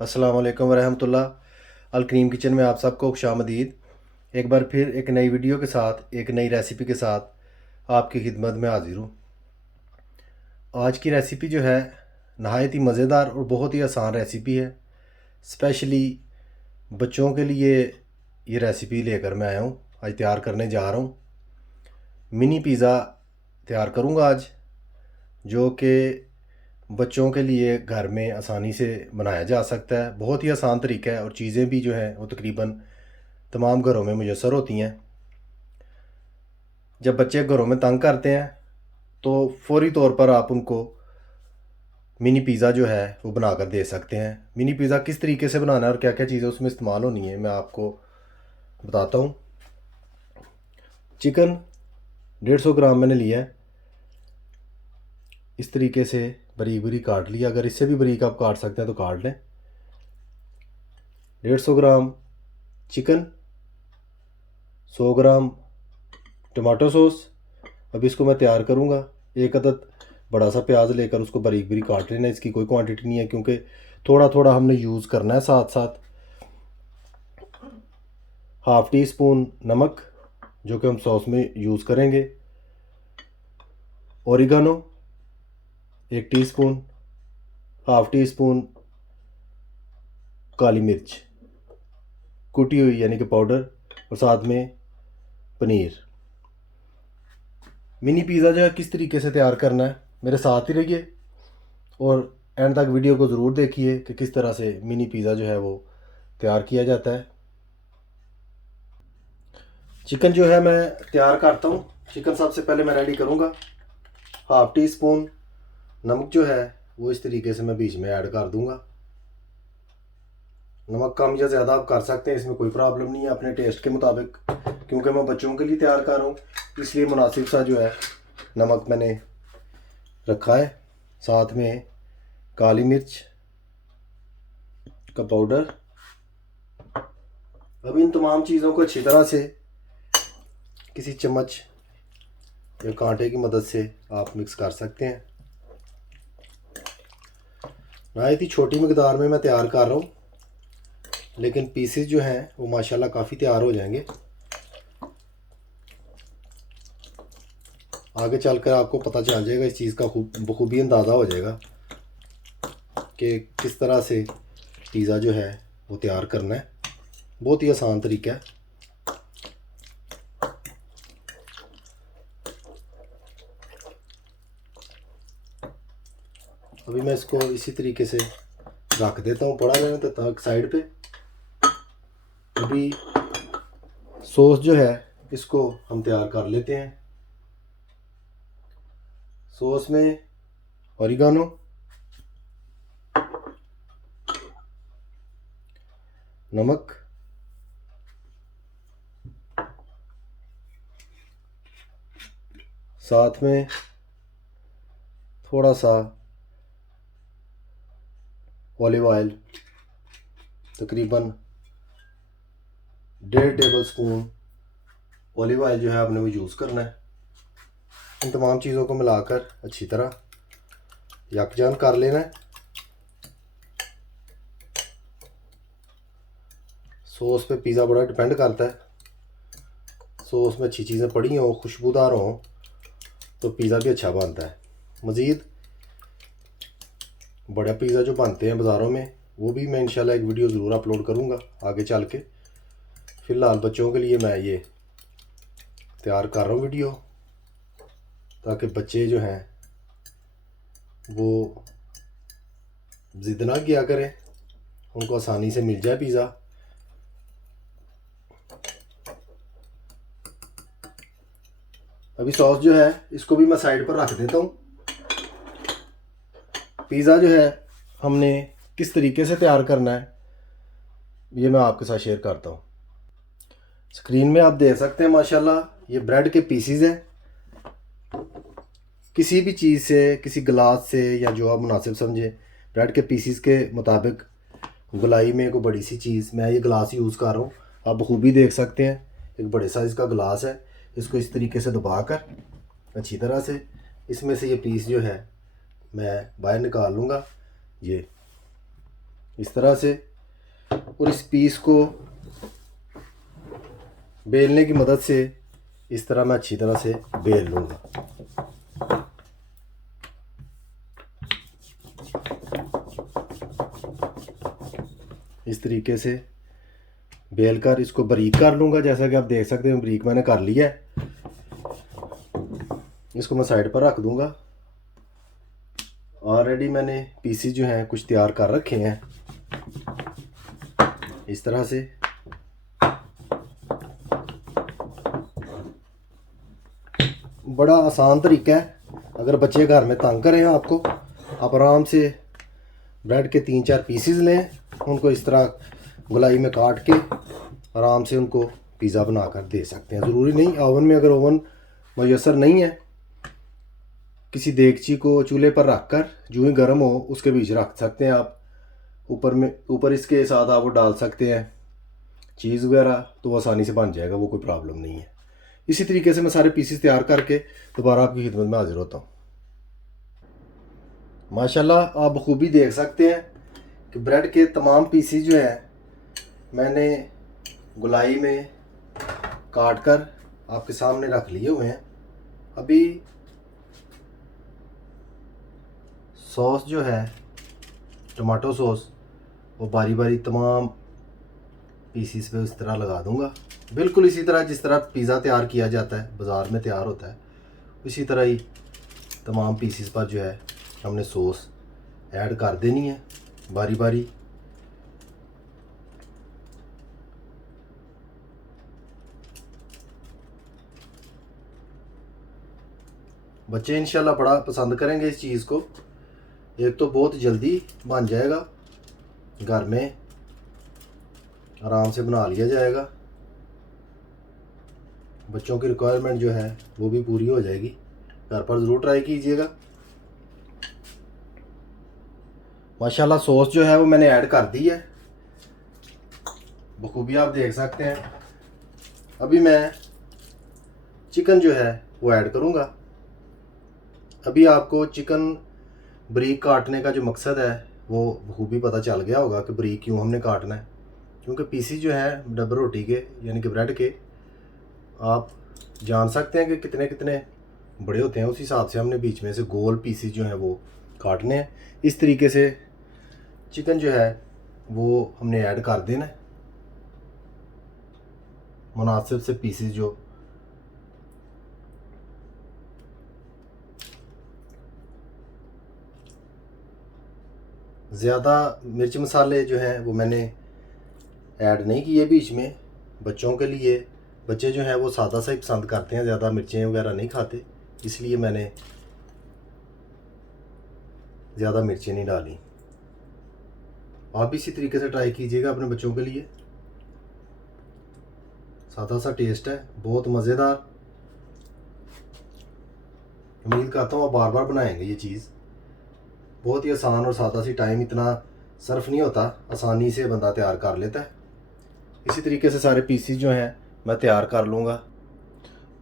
अस्सलाम वालेकुम वरहमतुल्लाह। अलकरीम किचन में आप सबको खुशामदीद। एक बार फिर एक नई वीडियो के साथ, एक नई रेसिपी के साथ आपकी खिदमत में हाजिर हूँ। आज की रेसिपी जो है नहायत ही मज़ेदार और बहुत ही आसान रेसिपी है। स्पेशली बच्चों के लिए ये रेसिपी लेकर मैं आया हूँ। आज तैयार करने जा रहा हूँ। मिनी पिज़्ज़ा तैयार करूँगा आज, जो कि बच्चों के लिए घर में आसानी से बनाया जा सकता है। बहुत ही आसान तरीका है और चीज़ें भी जो हैं वो तकरीबन तमाम घरों में मुयस्सर होती हैं। जब बच्चे घरों में तंग करते हैं तो फ़ौरी तौर पर आप उनको मिनी पिज़्ज़ा जो है वो बना कर दे सकते हैं। मिनी पिज़्ज़ा किस तरीके से बनाना है और क्या क्या चीज़ें उसमें इस्तेमाल होनी है, मैं आपको बताता हूँ। चिकन 150 ग्राम मैंने लिया है। इस तरीके से बारीक बारीक काट लिया। अगर इससे भी बारीक आप काट सकते हैं तो काट लें। 150 ग्राम चिकन, 100 ग्राम टमाटो सॉस। अब इसको मैं तैयार करूँगा। एक अदद बड़ा सा प्याज लेकर उसको बारीक बारीक काट लेना। इसकी कोई क्वांटिटी नहीं है क्योंकि थोड़ा थोड़ा हमने यूज़ करना है साथ साथ। हाफ़ टी स्पून नमक, जो कि हम सॉस में यूज़ करेंगे। Oregano 1 teaspoon. Half teaspoon काली मिर्च कुटी हुई यानी कि पाउडर, और साथ में पनीर। मिनी पिज़्ज़ा जो है किस तरीके से तैयार करना है, मेरे साथ ही रहिए और एंड तक वीडियो को ज़रूर देखिए कि किस तरह से मिनी पिज़्ज़ा जो है वो तैयार किया जाता है। चिकन जो है मैं तैयार करता हूँ। चिकन सबसे पहले मैं रेडी करूँगा। हाफ़ टी स्पून नमक जो है वो इस तरीके से मैं बीच में ऐड कर दूँगा। नमक कम या ज़्यादा आप कर सकते हैं, इसमें कोई प्रॉब्लम नहीं है, अपने टेस्ट के मुताबिक। क्योंकि मैं बच्चों के लिए तैयार कर रहा हूँ इसलिए मुनासिब सा जो है नमक मैंने रखा है। साथ में काली मिर्च का पाउडर। अब इन तमाम चीज़ों को अच्छी तरह से किसी चम्मच या कांटे की मदद से आप मिक्स कर सकते हैं। नहायत ही छोटी मकदार में मैं तैयार कर रहा हूँ, लेकिन पीसेस जो हैं वो माशाल्लाह काफ़ी तैयार हो जाएंगे। आगे चलकर आपको पता चल जाएगा, इस चीज़ का बखूबी अंदाज़ा हो जाएगा कि किस तरह से पिज़्ज़ा जो है वो तैयार करना है। बहुत ही आसान तरीका है। अभी मैं इसको इसी तरीके से रख देता हूँ, पड़ा रहने देता हूँ साइड पे। अभी सॉस जो है इसको हम तैयार कर लेते हैं। सॉस में ओरिगानो, नमक, साथ में थोड़ा सा ऑलिव ऑयल, तकरीबन 1.5 टेबल स्पून ऑलिव ऑयल जो है आपने वो यूज़ करना है। इन तमाम चीज़ों को मिलाकर अच्छी तरह यकजान कर लेना है। सॉस पे पिज़्ज़ा बड़ा डिपेंड करता है। सॉस में अच्छी चीज़ें पड़ी हों, खुशबूदार हों, तो पिज़्ज़ा भी अच्छा बनता है। मज़ीद बड़ा पिज़्ज़ा जो बनते हैं बाज़ारों में, वो भी मैं इंशाल्लाह एक वीडियो ज़रूर अपलोड करूँगा आगे चल के। फ़िलहाल बच्चों के लिए मैं ये तैयार कर रहा हूँ वीडियो, ताकि बच्चे जो हैं वो ज़िद ना किया करें, उनको आसानी से मिल जाए पिज़्ज़ा। अभी सॉस जो है इसको भी मैं साइड पर रख देता हूँ। पिज़्ज़ा जो है हमने किस तरीके से तैयार करना है ये मैं आपके साथ शेयर करता हूँ। स्क्रीन में आप देख सकते हैं माशाल्लाह ये ब्रेड के पीसीज हैं। किसी भी चीज़ से, किसी गिलास से या जो आप मुनासिब समझें, ब्रेड के पीसीज के मुताबिक गोलाई में कोई बड़ी सी चीज़, मैं ये गिलास यूज़ कर रहा हूँ, आप बखूबी देख सकते हैं। एक बड़े साइज़ का गिलास है। इसको इस तरीके से दबा कर अच्छी तरह से इसमें से ये पीस जो है मैं बाहर निकाल लूँगा। ये इस तरह से, और इस पीस को बेलने की मदद से इस तरह मैं अच्छी तरह से बेल लूँगा। इस तरीके से बेल कर इसको बारीक कर लूँगा। जैसा कि आप देख सकते हैं बारीक मैंने कर लिया है। इसको मैं साइड पर रख दूँगा। ऑलरेडी मैंने पीसीज जो हैं कुछ तैयार कर रखे हैं इस तरह से। बड़ा आसान तरीका है। अगर बच्चे घर में तंग करें आपको, आप आराम से ब्रेड के 3-4 पीसीज लें, उनको इस तरह गोलाई में काट के आराम से उनको पिज़्ज़ा बनाकर दे सकते हैं। ज़रूरी नहीं ओवन में, अगर ओवन मैसर नहीं है, किसी देगची को चूल्हे पर रख कर जो ही गर्म हो उसके बीच रख सकते हैं आप। ऊपर इसके साथ आप वो डाल सकते हैं चीज़ वगैरह, तो वो आसानी से बन जाएगा, वो कोई प्रॉब्लम नहीं है। इसी तरीके से मैं सारे पीसेस तैयार करके दोबारा आपकी खिदमत में हाजिर होता हूँ। माशाल्लाह आप बखूबी देख सकते हैं कि ब्रेड के तमाम पीसेस जो हैं मैंने गोलाई में काट कर आपके सामने रख लिए हुए हैं। अभी सॉस जो है टमाटो सॉस, वो बारी बारी तमाम पीसीस पे इस तरह लगा दूंगा। बिल्कुल इसी तरह जिस तरह पिज़्ज़ा तैयार किया जाता है, बाज़ार में तैयार होता है, इसी तरह ही तमाम पीसीस पर जो है हमने सॉस ऐड कर देनी है बारी बारी। बच्चे इंशाल्लाह बड़ा पसंद करेंगे इस चीज़ को। एक तो बहुत जल्दी बन जाएगा, घर में आराम से बना लिया जाएगा, बच्चों की रिक्वायरमेंट जो है वो भी पूरी हो जाएगी। घर पर ज़रूर ट्राई कीजिएगा। माशाल्लाह सॉस जो है वो मैंने ऐड कर दी है, बखूबी आप देख सकते हैं। अभी मैं चिकन जो है वो ऐड करूँगा। अभी आपको चिकन बारीक काटने का जो मकसद है वो बखूबी पता चल गया होगा कि बारीक क्यों हमने काटना है। क्योंकि पीसी जो है डबल रोटी के यानी कि ब्रेड के, आप जान सकते हैं कि कितने कितने बड़े होते हैं, उस हिसाब से हमने बीच में से गोल पीसी जो हैं वो काटने हैं। इस तरीके से चिकन जो है वो हमने ऐड कर देना है, मुनासिब से पीसेस जो। ज़्यादा मिर्च मसाले जो हैं वो मैंने ऐड नहीं किए बीच में, बच्चों के लिए। बच्चे जो हैं वो सादा सा ही पसंद करते हैं, ज़्यादा मिर्चें वगैरह नहीं खाते, इसलिए मैंने ज़्यादा मिर्चें नहीं डाली। आप भी इसी तरीके से ट्राई कीजिएगा अपने बच्चों के लिए। सादा सा टेस्ट है, बहुत मज़ेदार। उम्मीद करता हूँ आप बार बार बनाएंगे ये चीज़। बहुत ही आसान और सादा सी, टाइम इतना सर्फ नहीं होता, आसानी से बंदा तैयार कर लेता है। इसी तरीके से सारे पीसीज जो हैं मैं तैयार कर लूँगा।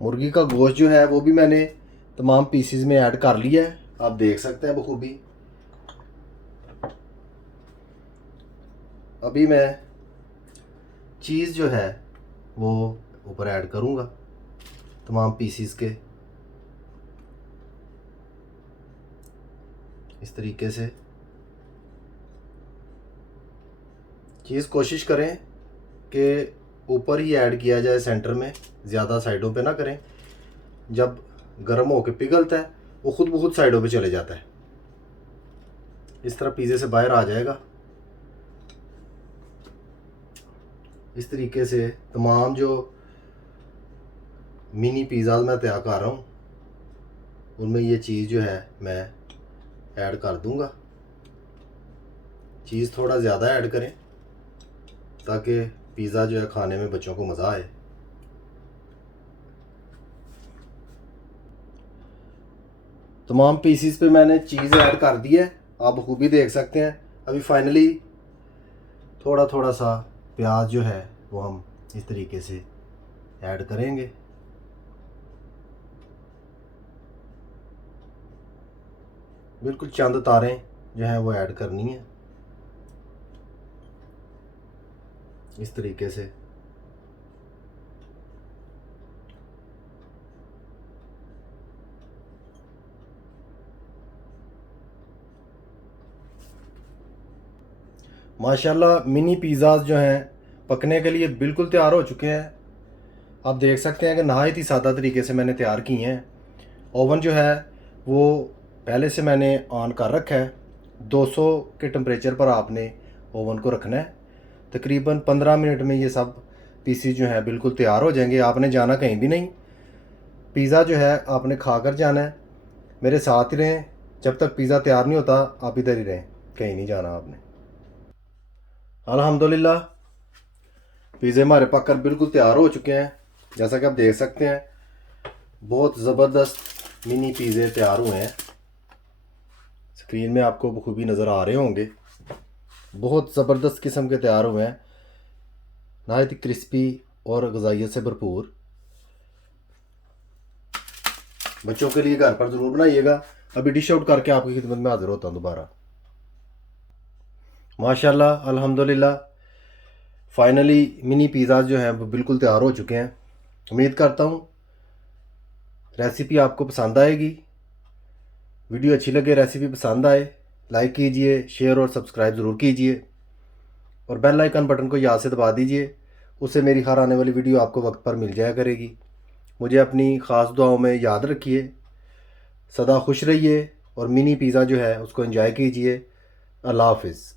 मुर्गी का गोश्त जो है वो भी मैंने तमाम पीसीज में ऐड कर लिया है, आप देख सकते हैं बखूबी। अभी मैं चीज़ जो है वो ऊपर ऐड करूँगा तमाम पीसीज के। इस तरीके से चीज़ कोशिश करें कि ऊपर ही ऐड किया जाए, सेंटर में, ज़्यादा साइडों पे ना करें। जब गर्म होकर पिघलता है वो खुद ब खुद साइडों पे चले जाता है, इस तरह पिज़्ज़े से बाहर आ जाएगा। इस तरीके से तमाम जो मिनी पिज़्ज़ा मैं तैयार कर रहा हूँ उनमें ये चीज़ जो है मैं ऐड कर दूँगा। चीज़ थोड़ा ज़्यादा ऐड करें ताकि पिज़्ज़ा जो है खाने में बच्चों को मज़ा आए। तमाम पीसीस पे मैंने चीज़ ऐड कर दी है, आप बखूबी देख सकते हैं। अभी फाइनली थोड़ा थोड़ा सा प्याज जो है वो हम इस तरीके से ऐड करेंगे। बिल्कुल चंद तारें जो हैं वो ऐड करनी है। इस तरीके से। माशाल्लाह मिनी पिज़्ज़ाज जो हैं पकने के लिए बिल्कुल तैयार हो चुके हैं। आप देख सकते हैं कि नहायत ही सादा तरीके से मैंने तैयार किए हैं। ओवन जो है वो पहले से मैंने ऑन कर रखा है। 200 के टेम्परेचर पर आपने ओवन को रखना है। तकरीबन 15 मिनट में ये सब पीसीज जो हैं बिल्कुल तैयार हो जाएंगे। आपने जाना कहीं भी नहीं, पिज़्ज़ा जो है आपने खा कर जाना है। मेरे साथ ही रहें, जब तक पिज़्ज़ा तैयार नहीं होता आप इधर ही रहें, कहीं नहीं जाना आपने। अल्हम्दुलिल्लाह पिज़्ज़े हमारे पककर बिल्कुल तैयार हो चुके हैं। जैसा कि आप देख सकते हैं बहुत ज़बरदस्त मिनी पिज़्ज़े तैयार हुए हैं। स्क्रीन में आपको बखूबी नज़र आ रहे होंगे। बहुत ज़बरदस्त किस्म के तैयार हुए हैं, नहायत ही क्रिस्पी और ग़ज़ाइयत से भरपूर। बच्चों के लिए घर पर ज़रूर बनाइएगा। अभी डिश आउट करके आपकी खिदमत में हाज़िर होता हूँ दोबारा। माशाल्लाह अल्हम्दुलिल्लाह फाइनली मिनी पिज़्ज़ा जो हैं वो बिल्कुल तैयार हो चुके हैं। उम्मीद करता हूँ रेसिपी आपको पसंद आएगी। वीडियो अच्छी लगे, रेसिपी पसंद आए, लाइक कीजिए, शेयर और सब्सक्राइब ज़रूर कीजिए और बेल आइकन बटन को याद से दबा दीजिए। उससे मेरी हर आने वाली वीडियो आपको वक्त पर मिल जाया करेगी। मुझे अपनी ख़ास दुआओं में याद रखिए। सदा खुश रहिए और मिनी पिज़्ज़ा जो है उसको एंजॉय कीजिए। अल्लाह हाफ़िज़।